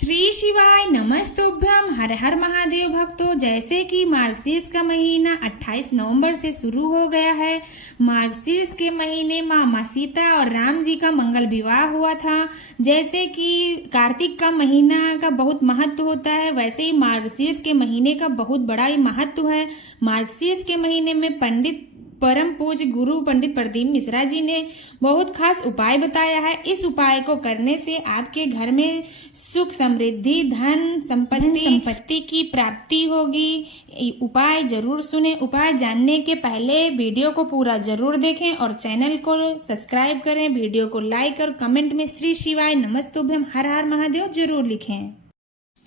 श्री शिवाय नमस्तुभ्यम। हर हर महादेव भक्तों, जैसे कि मार्गशीर्ष का महीना 28 नवंबर से शुरू हो गया है। मार्गशीर्ष के महीने माँ सीता और राम जी का मंगल विवाह हुआ था। जैसे कि कार्तिक का महीना का बहुत महत्व होता है, वैसे ही मार्गशीर्ष के महीने का बहुत बड़ा ही महत्व है। मार्गशीर्ष के महीने में पंडित परम पूज्य गुरु पंडित प्रदीप मिश्रा जी ने बहुत खास उपाय बताया है। इस उपाय को करने से आपके घर में सुख समृद्धि धन संपत्ति की प्राप्ति होगी। उपाय जरूर सुने। उपाय जानने के पहले वीडियो को पूरा जरूर देखें और चैनल को सब्सक्राइब करें। वीडियो को लाइक और कमेंट में श्री शिवाय नमस्तुभ्यम हर हर महादेव जरूर लिखें।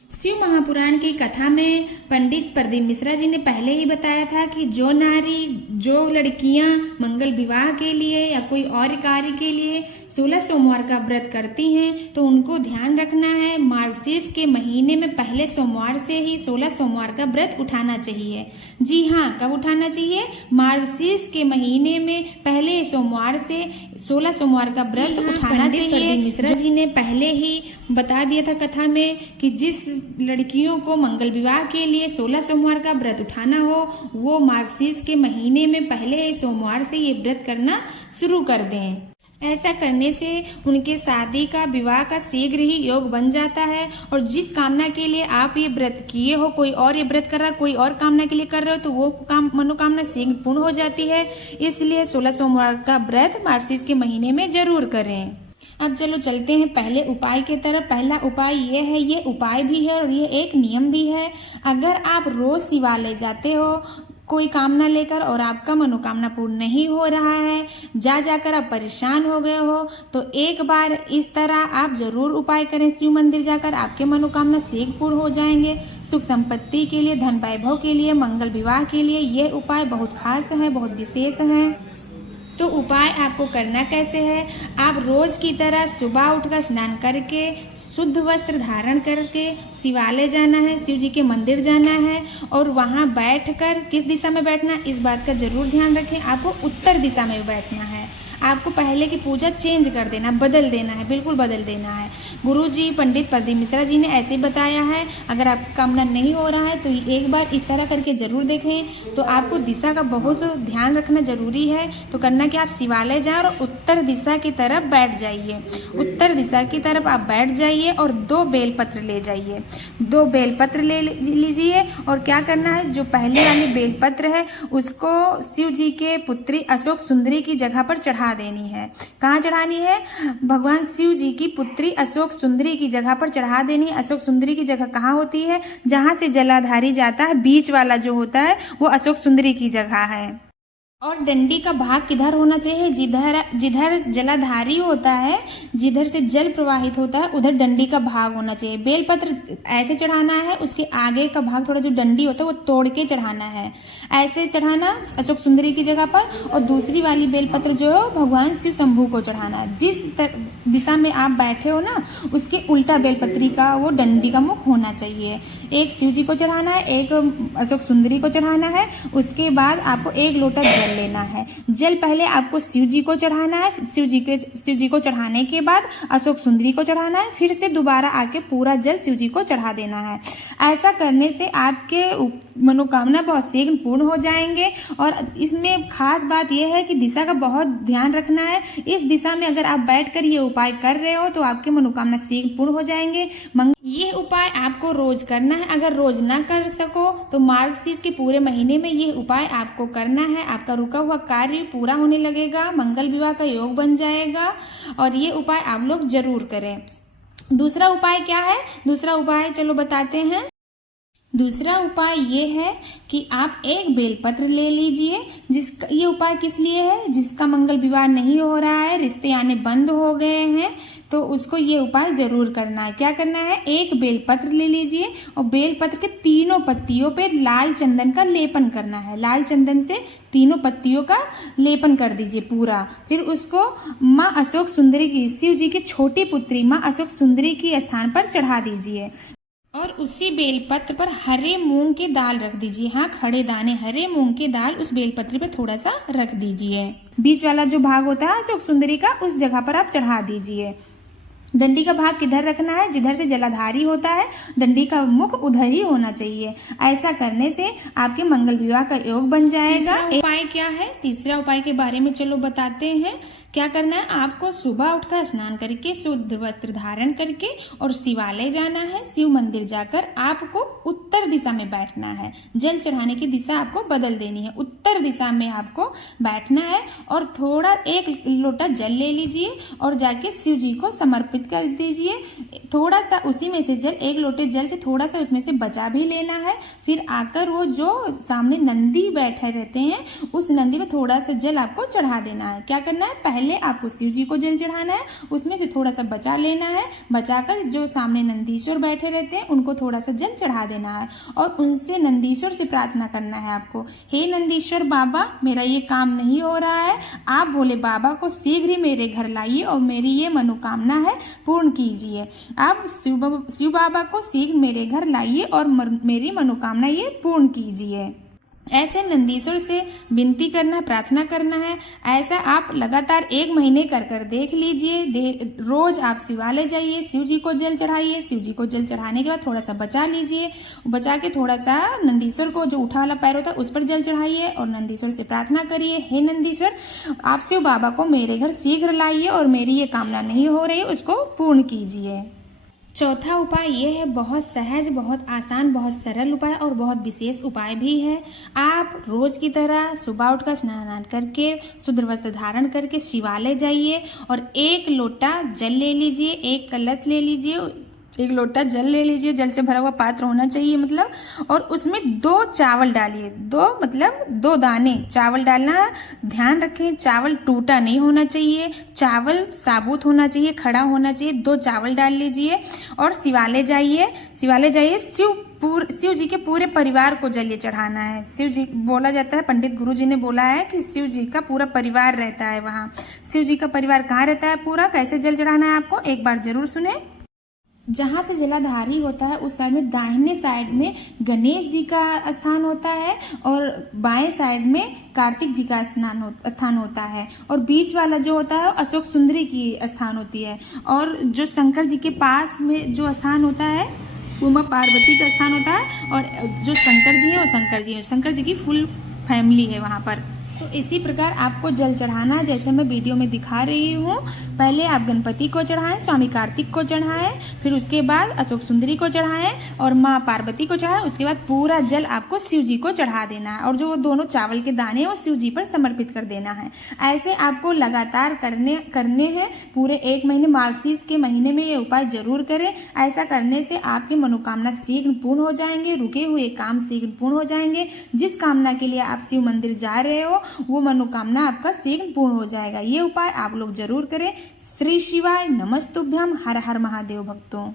शिव महापुराण की कथा में पंडित प्रदीप मिश्रा जी ने पहले ही बताया था कि जो लड़कियां मंगल विवाह के लिए या कोई और कार्य के लिए 16 सोमवार का व्रत करती हैं तो उनको ध्यान रखना है, मार्गशीर्ष के महीने में पहले सोमवार से ही 16 सोमवार का व्रत उठाना चाहिए। जी हाँ, कब उठाना चाहिए? मार्गशीर्ष के महीने में पहले सोमवार से 16 सोमवार का व्रत उठाना चाहिए। मिश्रा जी ने पहले ही बता दिया था कथा में कि जिस लड़कियों को मंगल विवाह के लिए 16 सोमवार का व्रत उठाना हो वो मार्गशीर्ष के महीने में पहले सोमवार से ये व्रत करना शुरू कर दें। ऐसा करने से उनके शादी का विवाह का शीघ्र ही योग बन जाता है। और जिस कामना के लिए आप ये व्रत किए हो, कोई और ये व्रत कर रहा है, कोई और कामना के लिए कर रहे हो, तो वो मनोकामना शीघ्र पूर्ण हो जाती है। इसलिए 16 सोमवार का व्रत मार्गशीर्ष के महीने में जरूर करें। अब चलो चलते हैं पहले उपाय की तरफ। पहला उपाय ये है, ये उपाय भी है और ये एक नियम भी है। अगर आप रोज शिवालय जाते हो कोई कामना लेकर और आपका मनोकामना पूर्ण नहीं हो रहा है, जाकर आप परेशान हो गए हो, तो एक बार इस तरह आप जरूर उपाय करें। शिव मंदिर जाकर आपके मनोकामना शीघ्र पूर्ण हो जाएंगे। सुख संपत्ति के लिए, धन वैभव के लिए, मंगल विवाह के लिए ये उपाय बहुत खास है, बहुत विशेष है। तो उपाय आपको करना कैसे है? आप रोज की तरह सुबह उठकर स्नान करके शुद्ध वस्त्र धारण करके शिवालय जाना है, शिव जी के मंदिर जाना है और वहां बैठकर किस दिशा में बैठना, इस बात का जरूर ध्यान रखें। आपको उत्तर दिशा में बैठना है। आपको पहले की पूजा चेंज कर देना, बदल देना है, बिल्कुल बदल देना है। गुरुजी पंडित प्रदीप मिश्रा जी ने ऐसे बताया है। अगर आपका कामना नहीं हो रहा है तो एक बार इस तरह करके जरूर देखें। तो आपको दिशा का बहुत ध्यान रखना जरूरी है। तो करना कि आप शिवालय जाएं और उत्तर दिशा की तरफ बैठ जाइए। उत्तर दिशा की तरफ आप बैठ जाइए और 2 बेलपत्र ले जाइए। 2 बेलपत्र ले लीजिए और क्या करना है, जो पहले वाली बेलपत्र है उसको शिव जी के पुत्री अशोक सुंदरी की जगह पर चढ़ा देनी है। कहाँ चढ़ानी है? भगवान शिव जी की पुत्री अशोक सुंदरी की जगह पर चढ़ा देनी है। अशोक सुंदरी की जगह कहाँ होती है? जहाँ से जलाधारी जाता है, बीच वाला जो होता है वो अशोक सुंदरी की जगह है। और डंडी का भाग किधर होना चाहिए? जिधर जलाधारी होता है, जिधर से जल प्रवाहित होता है, उधर डंडी का भाग होना चाहिए। बेलपत्र ऐसे चढ़ाना है, उसके आगे का भाग थोड़ा जो डंडी होता है वो तोड़ के चढ़ाना है। ऐसे चढ़ाना अशोक सुंदरी की जगह पर। और दूसरी वाली बेलपत्र जो है भगवान शिव शंभू को चढ़ाना है। जिस दिशा में आप बैठे हो ना, उसके उल्टा बेलपत्री का वो डंडी का मुख होना चाहिए। एक शिव जी को चढ़ाना है, एक अशोक सुंदरी को चढ़ाना है। उसके बाद आपको 1 लोटा जल लेना है। जल पहले आपको शिव जी को चढ़ाना है, शिव जी को चढ़ाने के बाद अशोक सुंदरी को चढ़ाना है, फिर से दोबारा आके पूरा जल शिव जी को चढ़ा देना है। ऐसा करने से आपके मनोकामना बहुत शीघ्र पूर्ण हो जाएंगे। और इसमें खास बात यह है कि दिशा का बहुत ध्यान रखना है। इस दिशा में अगर आप बैठकर ये उपाय कर रहे हो तो आपके मनोकामना शीघ्र पूर्ण हो जाएंगे। ये उपाय आपको रोज करना है। अगर रोज ना कर सको तो मार्गशीर्ष के पूरे महीने में ये उपाय आपको करना है। आपका रुका हुआ कार्य पूरा होने लगेगा, मंगल विवाह का योग बन जाएगा। और ये उपाय आप लोग जरूर करें। दूसरा उपाय क्या है? दूसरा उपाय चलो बताते हैं। दूसरा उपाय ये है कि आप 1 बेलपत्र ले लीजिए। ये उपाय किस लिए है? जिसका मंगल विवाह नहीं हो रहा है, रिश्ते आने बंद हो गए हैं, तो उसको ये उपाय जरूर करना है। क्या करना है? 1 बेलपत्र ले लीजिए और बेलपत्र के तीनों पत्तियों पे लाल चंदन का लेपन करना है। लाल चंदन से तीनों पत्तियों का लेपन कर दीजिए पूरा। फिर उसको माँ अशोक सुंदरी की, शिव जी की छोटी पुत्री माँ अशोक सुंदरी की स्थान पर चढ़ा दीजिए। और उसी बेलपत्र पर हरे मूंग की दाल रख दीजिए। हाँ, खड़े दाने हरे मूंग की दाल उस बेलपत्र पर थोड़ा सा रख दीजिए। बीच वाला जो भाग होता है अशोक सुंदरी का, उस जगह पर आप चढ़ा दीजिए। डंडी का भाग किधर रखना है, जिधर से जलाधारी होता है डंडी का मुख उधर ही होना चाहिए। ऐसा करने से आपके मंगल विवाह का योग बन जाएगा। उपाय क्या है, तीसरा उपाय के बारे में चलो बताते हैं। क्या करना है, आपको सुबह उठकर स्नान करके शुद्ध वस्त्र धारण करके और शिवालय जाना है। शिव मंदिर जाकर आपको उत्तर दिशा में बैठना है। जल चढ़ाने की दिशा आपको बदल देनी है, उत्तर दिशा में आपको बैठना है और थोड़ा एक लोटा जल ले लीजिए और जाके शिव जी को समर्पित कर दीजिए। थोड़ा सा उसी में से जल, एक लोटे जल से थोड़ा सा उसमें से बचा भी लेना है। फिर आकर वो जो सामने नंदी बैठे रहते हैं उस नंदी में थोड़ा सा जल आपको चढ़ा देना है। क्या करना है, पहले आपको शिव जी को जल चढ़ाना है, उसमें से थोड़ा सा बचा लेना है, बचाकर जो सामने नंदीश्वर बैठे रहते हैं उनको थोड़ा सा जल चढ़ा देना है और उनसे नंदीश्वर से प्रार्थना करना है आपको, हे नंदीश्वर बाबा, मेरा ये काम नहीं हो रहा है, आप भोले बाबा को शीघ्र ही मेरे घर लाइए और मेरी ये मनोकामना है पूर्ण कीजिए। आप शिव बाबा को शीघ्र मेरे घर लाइए और मेरी मनोकामना ये पूर्ण कीजिए। ऐसे नंदीश्वर से विनती करना, प्रार्थना करना है। ऐसा आप लगातार 1 महीने कर कर देख लीजिए। रोज आप शिवालय जाइए, शिव जी को जल चढ़ाइए। शिव जी को जल चढ़ाने के बाद थोड़ा सा बचा लीजिए, बचा के थोड़ा सा नंदीश्वर को जो उठा वाला पैर होता है उस पर जल चढ़ाइए और नंदीश्वर से प्रार्थना करिए, हे नंदीश्वर, आप शिव बाबा को मेरे घर शीघ्र लाइए और मेरी ये कामना नहीं हो रही उसको पूर्ण कीजिए। चौथा उपाय ये है, बहुत सहज, बहुत आसान, बहुत सरल उपाय और बहुत विशेष उपाय भी है। आप रोज की तरह सुबह उठकर स्नान करके शुद्ध वस्त्र धारण करके शिवालय जाइए और 1 लोटा जल ले लीजिए, 1 कलश ले लीजिए, 1 लोटा जल ले लीजिए, जल से भरा हुआ पात्र होना चाहिए मतलब, और उसमें 2 चावल डालिए, 2 दाने चावल डालना है। ध्यान रखें चावल टूटा नहीं होना चाहिए, चावल साबुत होना चाहिए, खड़ा होना चाहिए। 2 चावल डाल लीजिए और शिवालय जाइए। शिव जी के पूरे परिवार को जल चढ़ाना है। शिव जी बोला जाता है, पंडित गुरु जी ने बोला है कि शिव जी का पूरा परिवार रहता है वहाँ। शिव जी का परिवार कहाँ रहता है पूरा, कैसे जल चढ़ाना है आपको एक बार जरूर सुने। जहाँ से जलाधारी होता है उस साइड में दाहिने साइड में गणेश जी का स्थान होता है और बाएं साइड में कार्तिक जी का स्थान होता है और बीच वाला जो होता है अशोक सुंदरी की स्थान होती है और जो शंकर जी के पास में जो स्थान होता है उमा पार्वती का स्थान होता है और जो शंकर जी है वो शंकर जी की फुल फैमिली है वहाँ पर। तो इसी प्रकार आपको जल चढ़ाना है जैसे मैं वीडियो में दिखा रही हूँ। पहले आप गणपति को चढ़ाएं, स्वामी कार्तिक को चढ़ाएं, फिर उसके बाद अशोक सुंदरी को चढ़ाएं और माँ पार्वती को चढ़ाएं। उसके बाद पूरा जल आपको शिव जी को चढ़ा देना है और जो दोनों चावल के दाने हैं वो शिव जी पर समर्पित कर देना है। ऐसे आपको लगातार करने हैं पूरे 1 महीने। मार्गशीर्ष के महीने में ये उपाय जरूर करें। ऐसा करने से आपकी मनोकामना शीघ्र पूर्ण हो जाएंगे, रुके हुए काम शीघ्र पूर्ण हो जाएंगे। जिस कामना के लिए आप शिव मंदिर जा रहे हो वो मनोकामना आपका शीघ्र पूर्ण हो जाएगा। ये उपाय आप लोग जरूर करें। श्री शिवाय नमस्तुभ्यम। हर हर महादेव भक्तों।